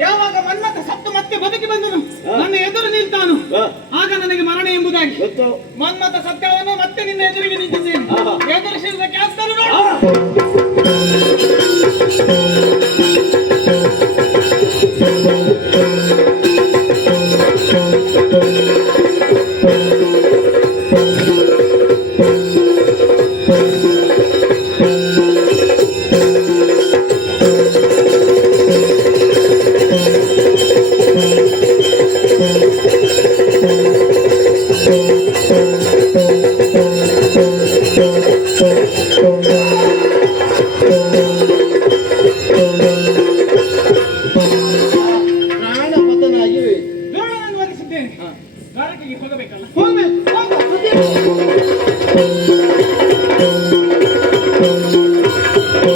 ಯಾವಾಗ ಮನ್ಮಥ ಸತ್ತು ಮತ್ತೆ ಬದುಕಿ ಬಂದನು ನನ್ನ ಎದುರು ನಿಲ್ತಾನು ಆಗ ನನಗೆ ಮರಣ ಎಂಬುದಾಗಿ ಮನ್ಮಥ ಸತ್ಯವನ್ನು ಮತ್ತೆ ನಿನ್ನ ಎದುರಿಗೆ ನಿಂತಿದ್ದೇನೆ. ಎದುರಿಸಿದ ಕ್ಯಾನ್ಸರ್ ಹೋಗಬೇಕಲ್ಲ.